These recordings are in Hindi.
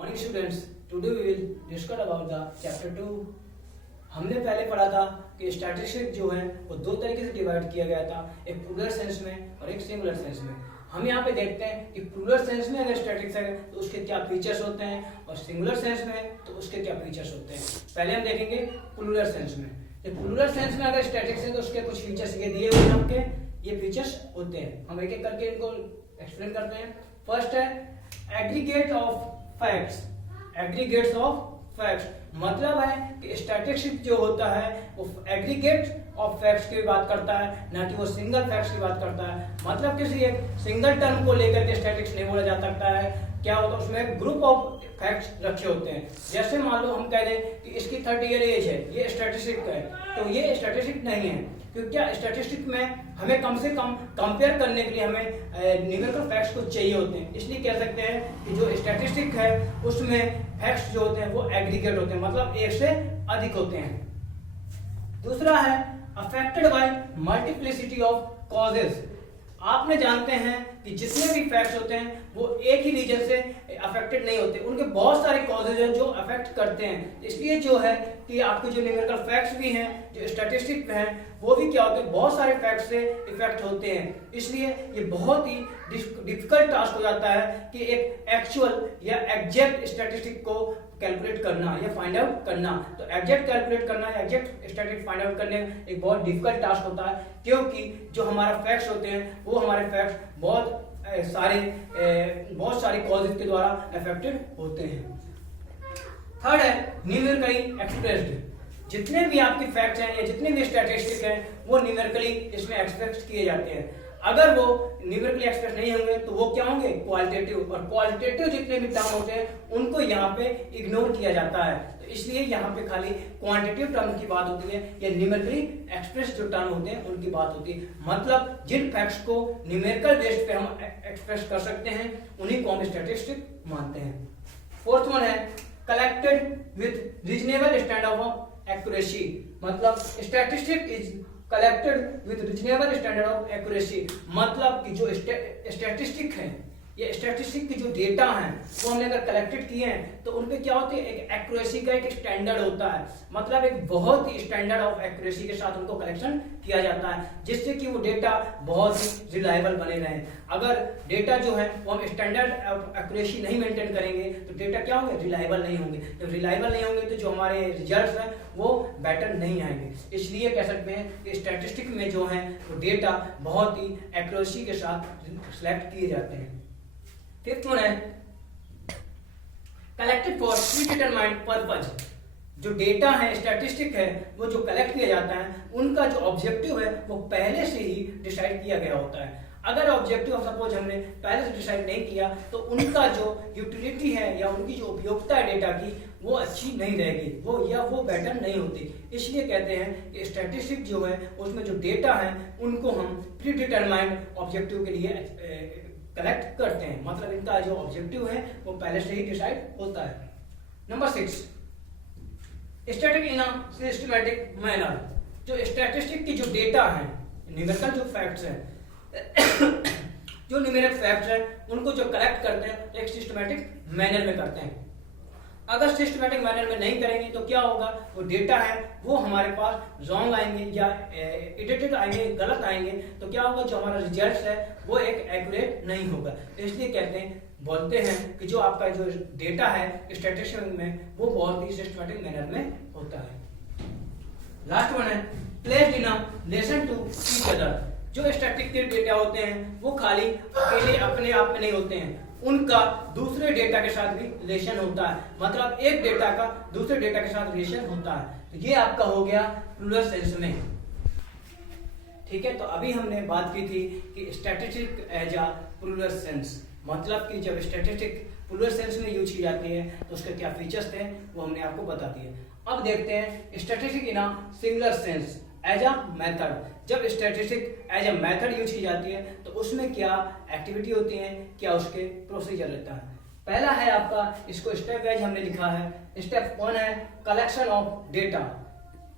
Morning students, today we will discuss about the chapter 2। हमने पहले पढ़ा था कि स्टैटिस्टिक्स जो है वो दो तरीके से डिवाइड किया गया था, एक प्लूरल सेंस में और एक सिंगुलर सेंस में। हम यहाँ पे देखते हैं कि प्लूरल सेंस में अगर स्टैटिस्टिक्स है तो उसके क्या फीचर्स होते हैं और सिंगुलर सेंस में तो उसके क्या फीचर्स होते हैं। पहले हम देखेंगे प्लूरल सेंस में। तो प्लूरल सेंस में अगर स्टैटिस्टिक्स है तो उसके कुछ फीचर्स ये दिए हुए हैं, आपके ये फीचर्स होते हैं। हम एक एक करके इनको एक्सप्लेन करते हैं। फर्स्ट है aggregate of facts. Aggregates of facts मतलब है कि स्टैटिस्टिक्स जो होता है वो एग्रीगेट ऑफ फैक्ट्स की बात करता है, ना कि वो सिंगल फैक्ट्स की बात करता है। मतलब किसी एक सिंगल टर्म को लेकर के स्टैटिस्टिक्स नहीं बोला जा सकता है। क्या होता है उसमें ग्रुप ऑफ फैक्ट्स रखे होते हैं। जैसे मान लो हम कह दें कि इसकी 30 ईयर एज है, ये स्टैटिस्टिक है, तो ये स्टैटिस्टिक नहीं है, क्योंकि क्या स्टैटिस्टिक में हमें कम से कम कंपेयर करने के लिए हमें न्यूमेरिकल फैक्ट्स कुछ चाहिए होते हैं। इसलिए कह सकते हैं कि जो स्टैटिस्टिक है उसमें फैक्ट्स जो होते हैं वो एग्रीगेट होते हैं, मतलब एक से अधिक होते हैं। दूसरा है affected by multiplicity of causes. आपने जानते हैं कि जितने भी फैक्ट्स होते हैं वो एक ही रीजन से अफेक्टेड नहीं होते, उनके बहुत सारे कॉजेज हैं जो अफेक्ट करते हैं। इसलिए जो है कि आपके जो न्यूमेरिकल फैक्ट्स भी हैं, जो स्टैटिस्टिक हैं, वो भी क्या होते हैं, बहुत सारे फैक्ट्स से इफेक्ट होते हैं। इसलिए ये बहुत ही डिफिकल्ट टास्क हो जाता है कि एक एक्चुअल या एग्जैक्ट स्टैटिस्टिक को कैलकुलेट करना या फाइंड आउट करना। तो एग्जैक्ट कैलकुलेट करना या एग्जैक्ट स्टैटिस्टिक फाइंड आउट करने एक बहुत डिफिकल्ट टास्क होता है, क्योंकि जो हमारा फैक्ट्स होते हैं वो हमारे फैक्ट्स बहुत सारे कॉजेज के द्वारा अफेक्टेड होते हैं। थर्ड है न्यूमेरिकली एक्सप्रेस्ड। जितने भी आपके फैक्ट्स हैं या जितने भी स्टैटिस्टिक हैं वो न्यूमेरिकली इसमें एक्सप्रेस किए जाते हैं। अगर वो न्यूमेरिकली एक्सप्रेस नहीं होंगे तो वो क्या होंगे, क्वालिटेटिव। और क्वालिटेटिव जितने भी टर्म होते हैं उनको यहाँ पे इग्नोर किया जाता है। तो इसलिए यहाँ पे खाली क्वांटिटेटिव टर्म की बात होती है या न्यूमेरिकली एक्सप्रेस जो टर्म होते हैं उनकी बात होती है। मतलब जिन फैक्ट्स को न्यूमेरिकल बेस पे हम एक्सप्रेस कर सकते हैं उन्हीं को हम स्टैटिस्टिक मानते हैं। फोर्थ वन है collected with reasonable standard of accuracy. मतलब statistic is collected with reasonable standard of accuracy. मतलब कि जो स्टैटिस्टिक है या स्टैटिस्टिक की जो डेटा हैं वो हमने अगर कलेक्टेड किए हैं तो उनपे क्या होती है, एक एक्यूरेसी का एक स्टैंडर्ड होता है। मतलब एक बहुत ही स्टैंडर्ड ऑफ एक्यूरेसी के साथ उनको कलेक्शन किया जाता है, जिससे कि वो डेटा बहुत ही रिलायबल बने रहें। अगर डेटा जो है वो हम स्टैंडर्ड ऑफ एक्यूरेसी नहीं मेंटेन करेंगे तो डेटा क्या होंगे, रिलायबल नहीं होंगे। जब रिलायबल नहीं होंगे तो जो हमारे रिजल्ट्स हैं वो बेटर नहीं आएंगे। इसलिए कह सकते हैं कि स्टैटिस्टिक में जो है वो डेटा बहुत ही एक्यूरेसी के साथ सिलेक्ट किए जाते हैं। फिफ्थ वन है कलेक्टेड फॉर प्रीडिटरमाइंड पर्पज। जो डेटा है स्टैटिस्टिक है वो जो कलेक्ट किया जाता है उनका जो ऑब्जेक्टिव है वो पहले से ही डिसाइड किया गया होता है। अगर ऑब्जेक्टिव सपोज हमने पहले से डिसाइड नहीं किया तो उनका जो यूटिलिटी है या उनकी जो उपयोगिता है डेटा की वो अच्छी नहीं रहेगी, वो बेटर नहीं होती। इसलिए कहते हैं कि स्टैटिस्टिक जो है उसमें जो डेटा है उनको हम प्री डिटरमाइंड ऑब्जेक्टिव के लिए कलेक्ट करते हैं। मतलब इनका जो ऑब्जेक्टिव है वो पहले से ही डिसाइड होता है। Number 6 static in a systematic manner. जो स्टैटिस्टिक की जो डेटा है, न्यूमेरिकल जो फैक्ट्स हैं जो न्यूमेरिक फैक्ट्स हैं उनको जो कलेक्ट करते हैं एक सिस्टमैटिक मैनर में करते हैं। अगर सिस्टमैटिक मैनर में नहीं करेंगे तो क्या होगा, वो डेटा है वो हमारे पास रॉन्ग आएंगे या एडिटेड आएंगे, गलत आएंगे। तो क्या होगा, जो हमारा रिजल्ट है वो एक एक्यूरेट नहीं होगा। इसलिए कहते हैं, बोलते हैं कि जो आपका जो डेटा है स्टैटिस्टिक्स में वो बहुत ही सिस्टमैटिक मैनर में होता है। लास्ट वन है placed in a relation to each other. जो स्टैटिस्टिक के डेटा होते हैं वो खाली अकेले अपने आप में नहीं होते हैं, उनका दूसरे डेटा के साथ भी रिलेशन होता है। मतलब एक डेटा का दूसरे डेटा के साथ रिलेशन होता है। तो ये आपका हो गया प्लूरल सेंस में। ठीक है, तो अभी हमने बात की थी कि statistic as a plural sense. मतलब कि जब स्टैटिस्टिक प्लूरल सेंस में यूज की जाती है तो उसके क्या फीचर्स थे वो हमने आपको बता दिए। अब देखते हैं statistic in a singular sense as a method. जब statistic as a method use की जाती है तो उसमें क्या एक्टिविटी होती है, क्या उसके प्रोसीजर रहता है। पहला है आपका, इसको स्टेप वाइज हमने लिखा है। स्टेप 1 है collection of data.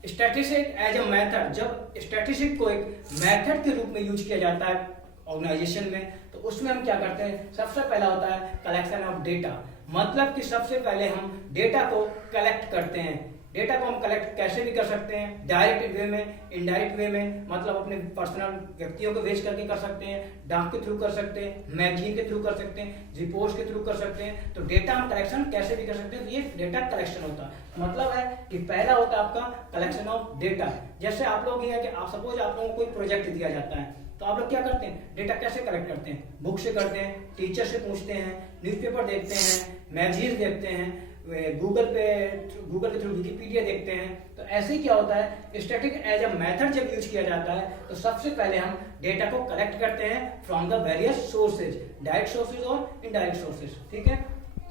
Statistic as a method, जब स्टैटिस्टिक को एक मेथड के रूप में यूज किया जाता है ऑर्गेनाइजेशन में तो उसमें हम क्या करते हैं, सबसे पहला होता है कलेक्शन ऑफ डेटा, मतलब कि सबसे पहले हम डेटा को कलेक्ट करते हैं। डेटा को हम कलेक्ट कैसे भी कर सकते हैं, डायरेक्ट वे में, इनडायरेक्ट वे में, मतलब अपने पर्सनल व्यक्तियों को भेज करके कर सकते हैं, डाक के थ्रू कर सकते हैं, मैगजीन के थ्रू कर सकते हैं, रिपोर्ट के थ्रू कर सकते हैं। तो डेटा हम कलेक्शन कैसे भी कर सकते हैं, तो ये डेटा कलेक्शन होता है। मतलब है कि पहला होता है आपका कलेक्शन ऑफ डेटा। जैसे आप लोग ये है कि आप सपोज आप लोगों को कोई प्रोजेक्ट दिया जाता है, तो आप लोग क्या करते हैं, डेटा कैसे कलेक्ट करते हैं, बुक से करते हैं, टीचर से पूछते हैं, न्यूज़पेपर देखते हैं, मैगजीन देखते हैं, गूगल के थ्रू विकिपीडिया देखते हैं। तो ऐसे ही क्या होता है, स्टैटिक एज अ मेथड जब यूज किया जाता है तो सबसे पहले हम डेटा को कलेक्ट करते हैं from the various sources, direct sources और इनडायरेक्ट सोर्सेज, ठीक है।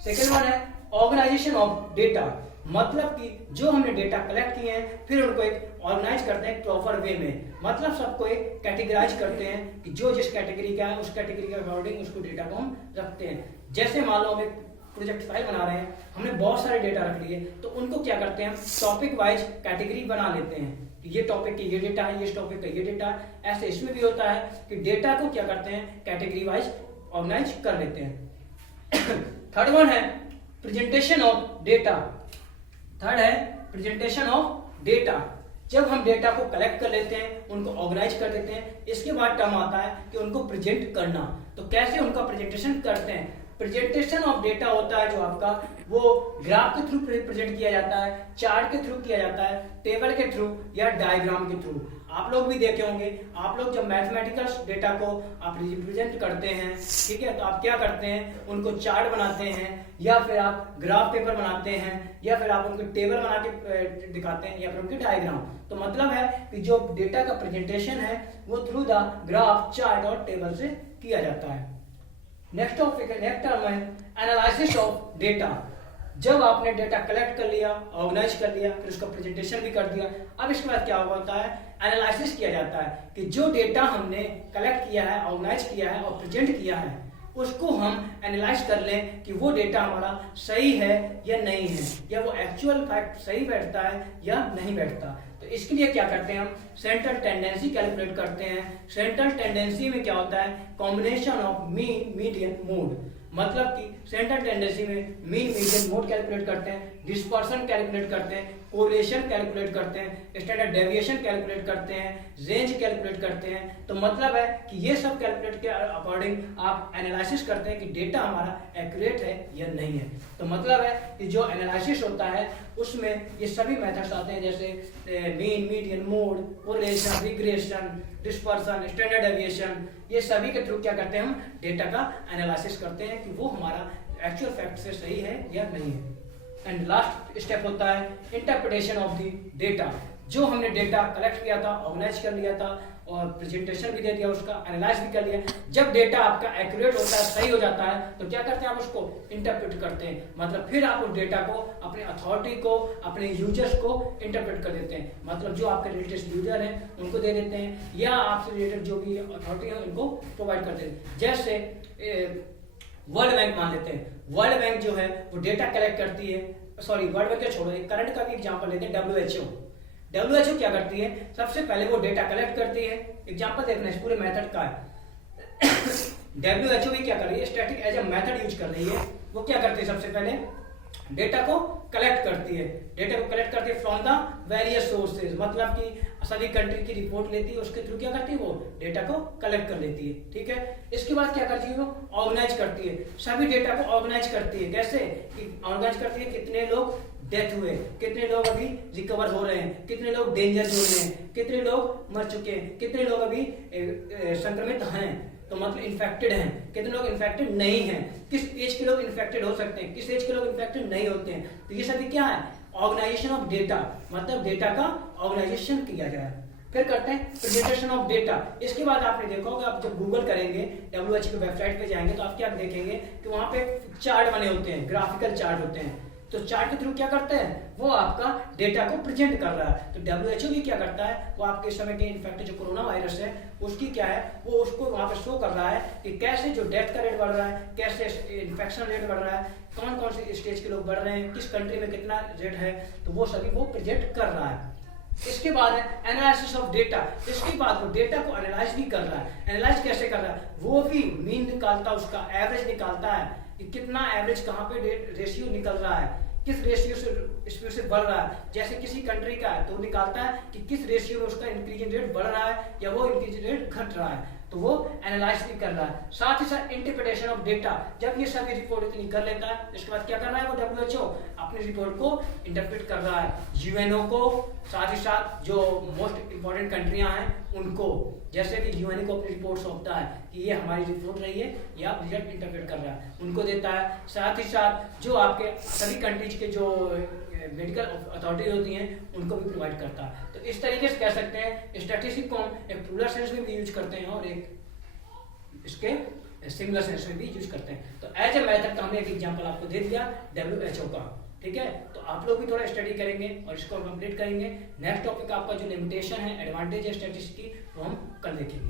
सेकेंड वन है ऑर्गेनाइजेशन ऑफ डेटा, मतलब कि जो हमने डेटा कलेक्ट किए हैं फिर उनको एक ऑर्गेनाइज करते हैं प्रॉपर वे में, मतलब सबको एक कैटेगराइज करते हैं कि जो जिस कैटेगरी का है उस कैटेगरी के अकॉर्डिंग उसको डेटा को हम रखते हैं। जैसे मान लो हम एक प्रोजेक्ट फाइल बना रहे हैं, हमने बहुत सारे डेटा रख लिए, तो उनको क्या करते हैं, हम टॉपिक वाइज कैटेगरी बना लेते हैं, ये टॉपिक की ये डेटा है, ये टॉपिक का ये डेटा है। ऐसे इसमें भी होता है कि डेटा को क्या करते हैं, कैटेगरी वाइज ऑर्गेनाइज कर लेते हैं। थर्ड वन है प्रेजेंटेशन ऑफ डेटा। थर्ड है प्रेजेंटेशन ऑफ डेटा। जब हम डेटा को कलेक्ट कर लेते हैं, उनको ऑर्गेनाइज कर देते हैं, इसके बाद टर्म आता है कि उनको प्रेजेंट करना। तो कैसे उनका प्रेजेंटेशन करते हैं, प्रेजेंटेशन ऑफ डेटा होता है जो आपका वो ग्राफ के थ्रू प्रेजेंट किया जाता है, चार्ट के थ्रू किया जाता है, टेबल के थ्रू या डायग्राम के थ्रू। आप लोग भी देखे होंगे, आप लोग जब मैथमेटिकल डेटा को आप रिप्रेजेंट करते हैं, ठीक है, तो आप क्या करते हैं, उनको चार्ट बनाते हैं या फिर आप ग्राफ पेपर बनाते हैं या फिर आप उनको टेबल बना के दिखाते हैं या फिर उनके डायग्राम। तो मतलब है कि जो डेटा का प्रेजेंटेशन है वो थ्रू द ग्राफ, चार्ट और टेबल से किया जाता है। नेक्स्ट टॉपिक है, नेक्स्ट टर्म है एनालिसिस ऑफ डेटा। जब आपने डेटा कलेक्ट कर लिया, ऑर्गेनाइज कर लिया, फिर उसका प्रेजेंटेशन भी कर दिया, अब इसके बाद क्या होता है, एनालिसिस किया जाता है कि जो डेटा हमने कलेक्ट किया है, ऑर्गेनाइज किया है और प्रेजेंट किया है, उसको हम एनालाइज कर लें कि वो डेटा हमारा सही है या नहीं है, या वो एक्चुअल फैक्ट सही बैठता है या नहीं बैठता। तो इसके लिए क्या करते हैं, हम सेंट्रल टेंडेंसी कैलकुलेट करते हैं। सेंट्रल टेंडेंसी में क्या होता है, combination of mean, median, mode, मतलब कि सेंट्रल टेंडेंसी में मीन, मीडियन, मोड कैलकुलेट करते हैं, डिस्पर्सन कैलकुलेट करते हैं, कोरिलेशन कैलकुलेट करते हैं, स्टैंडर्ड डेविएशन कैलकुलेट करते हैं, रेंज कैलकुलेट करते हैं। तो मतलब है कि ये सब कैलकुलेट के अकॉर्डिंग आप एनालिसिस करते हैं कि डेटा हमारा एक्यूरेट है या नहीं है। तो मतलब है कि जो एनालिसिस होता है उसमें ये सभी मेथड्स आते हैं, जैसे mean, median, mode, correlation, regression, dispersion, standard deviation, ये सभी के थ्रू क्या करते हैं, हम डेटा का एनालिसिस करते हैं कि वो हमारा एक्चुअल फैक्ट से सही है या नहीं है। एंड लास्ट स्टेप होता है इंटरप्रिटेशन ऑफ द डेटा। जो हमने डेटा कलेक्ट किया था, ऑर्गेनाइज कर लिया था और प्रेजेंटेशन भी दे दिया, उसका एनालाइज भी कर लिया, जब डेटा आपका एक्यूरेट होता है, सही हो जाता है, तो क्या करते हैं, आप उसको इंटरप्रेट करते हैं, मतलब फिर आप उस डेटा को अपने अथॉरिटी को, अपने यूजर्स को इंटरप्रेट कर देते हैं, मतलब जो आपके रिलेटेड यूजर हैं उनको दे देते हैं या आपसे रिलेटेड जो भी अथॉरिटी है उनको प्रोवाइड कर देते हैं। जैसे वर्ल्ड बैंक मान लेते हैं, वर्ल्ड बैंक जो है वो डेटा कलेक्ट करती है, सॉरी वर्ल्ड बैंक क्या छोड़ो, करंट का भी एग्जांपल लेते हैं, WHO क्या करती है, सबसे पहले वो डेटा कलेक्ट करती है। एग्जांपल देखना है, इस पूरे मेथड का है। WHO भी क्या कर रही है, static as a method use कर रही है। वो क्या करती है, सबसे पहले डेटा को कलेक्ट करती है, डेटा को कलेक्ट करती है फ्रॉम द वेरियस सोर्सेज, मतलब कि सभी कंट्री की रिपोर्ट लेती है, उसके थ्रू क्या करती है, वो डेटा को कलेक्ट कर लेती है, ठीक है। इसके बाद क्या करती है, वो ऑर्गेनाइज करती है, सभी डेटा को ऑर्गेनाइज करती है। कैसे ऑर्गेनाइज करती है, कितने लोग डेथ हुए, कितने लोग अभी रिकवर हो रहे हैं, कितने लोग डेंजर जोन में हैं, कितने लोग मर चुके हैं, कितने लोग अभी संक्रमित हैं, तो मतलब इन्फेक्टेड हैं, कितने लोग इन्फेक्टेड नहीं हैं, किस एज के लोग इन्फेक्टेड हो सकते हैं, किस एज के लोग इन्फेक्टेड नहीं होते हैं। तो ये सभी क्या है, ऑर्गेनाइजेशन ऑफ डेटा, मतलब डेटा का ऑर्गेनाइजेशन किया गया। फिर करते हैं प्रेजेंटेशन ऑफ डेटा। इसके बाद आपने देखा होगा, आप जब गूगल करेंगे, WHO की वेबसाइट पे जाएंगे तो आप क्या देखेंगे कि वहां पे चार्ट बने होते हैं, ग्राफिकल चार्ट होते हैं। तो चार्ट के थ्रू क्या करते हैं, वो आपका डेटा को प्रेजेंट कर रहा है। तो WHO भी क्या करता है, वो आपके समय के इन्फेक्ट जो कोरोना वायरस है उसकी क्या है, वो उसको वहां पे शो कर रहा है कि कैसे जो डेथ का रेट बढ़ रहा है, कैसे इन्फेक्शन रेट बढ़ रहा है, कौन कौन से स्टेज के लोग बढ़ रहे हैं, किस कंट्री में कितना रेट है, तो वो सभी वो प्रेजेंट कर रहा है। इसके बाद है एनालिसिस ऑफ डेटा, इसके बाद वो डेटा को एनालाइज भी कर रहा है। एनालाइज कैसे कर रहा है? वो भी मीन निकालता है, उसका एवरेज निकालता है कि कितना एवरेज कहाँ पे रेशियो निकल रहा है, किस रेशियो से स्पीड से बढ़ रहा है। जैसे किसी कंट्री का है तो निकालता है कि किस रेशियो में उसका इंक्रीजिंग रेट बढ़ रहा है या वो इंक्रीजिंग रेट घट रहा है, तो वो एनालाइज भी कर रहा है। साथ ही साथ इंटरप्रिटेशन ऑफ डेटा, जब ये सभी रिपोर्ट इतनी कर लेता है, इसके बाद क्या कर रहा है वो WHO अपनी रिपोर्ट को इंटरप्रेट कर रहा है, यूएनओ को, साथ ही साथ जो मोस्ट इंपॉर्टेंट कंट्रियां हैं उनको, जैसे कि यूएनओ को अपनी रिपोर्ट सौंपता है कि ये हमारी रिपोर्ट रही है, ये आप रिजल्ट इंटरप्रेट कर रहा है, उनको देता है। साथ ही साथ जो आपके सभी कंट्रीज के जो मेडिकल अथॉरिटी होती हैं उनको भी प्रोवाइड करता है। तो इस तरीके से कह सकते हैं स्टैटिस्टिक को हम एक प्लूरल सेंस में भी यूज करते हैं और एक इसके सिंगुलर सेंस में भी यूज करते हैं। तो एज ए मेथड का हमने एक एग्जांपल आपको दे दिया WHO का, ठीक है। तो आप लोग भी थोड़ा स्टडी करेंगे और इसको कंप्लीट करेंगे। नेक्स्ट टॉपिक आपका जो लिमिटेशन है, एडवांटेज है स्टैटिस्टिक्स की, वो हम कल देखेंगे।